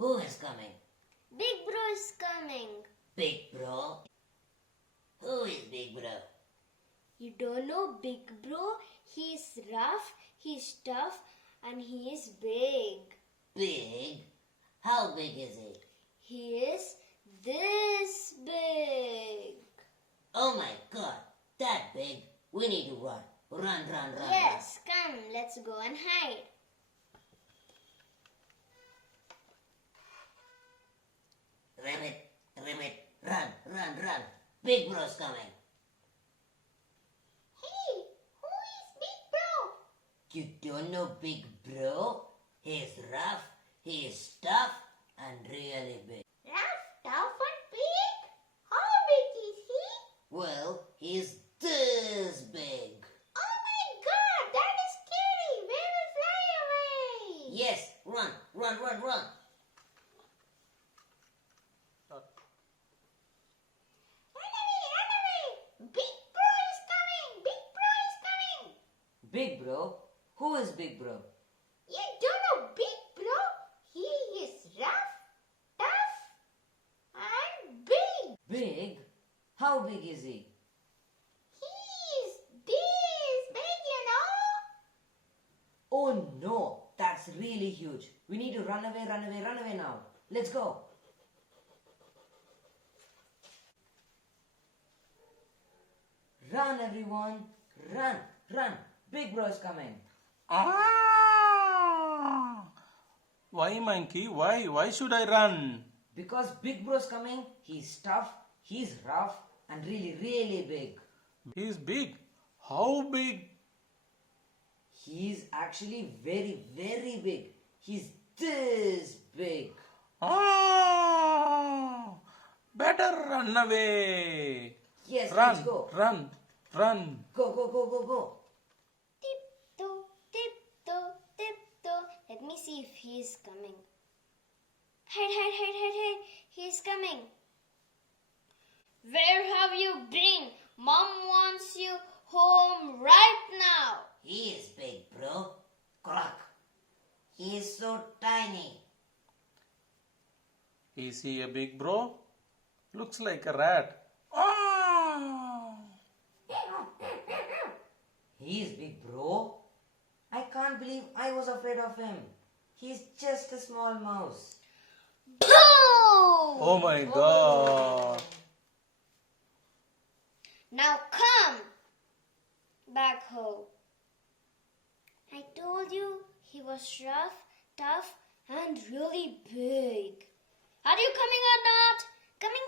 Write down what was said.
Who is coming? Big bro is coming. Big bro? Who is big bro? You don't know big bro? He is rough, he is tough, and he is big. Big? How big is he? He is this big. Oh my God, that big. We need to run. Run. Yes, come, let's go and hide. Ribbit, run. Big bro's coming. Hey, who is big bro? You don't know big bro? He's rough, he's tough, and really big. Rough, tough and big? How big is he? Well, he's this big. Oh my God, that is scary. We will fly away. Yes, run. Run away. Big bro is coming. Big bro? Who is big bro? You don't know big bro? He is rough, tough, and big. Big? How big is he? He is this big, you know. Oh no, that's really huge. We need to run away now. Let's go. Run everyone, run. Big bro is coming. Ah! Why, monkey? Why should I run? Because big bro's coming, he's tough, he's rough, and really big. He's big. How big? He's actually very big. He's this big. Ah! Better run away. Yes, Run, let's go. run. Go. Tiptoe. Let me see if he is coming. Hide. He's coming. Where have you been? Mom wants you home right now. He is big, bro. Croc. He is so tiny. Is he a big bro? Looks like a rat. Ah! He is big, bro. I can't believe I was afraid of him. He's just a small mouse. Boom! Oh my God. Now come back home. I told you he was rough, tough, and really big. Are you coming or not? Coming.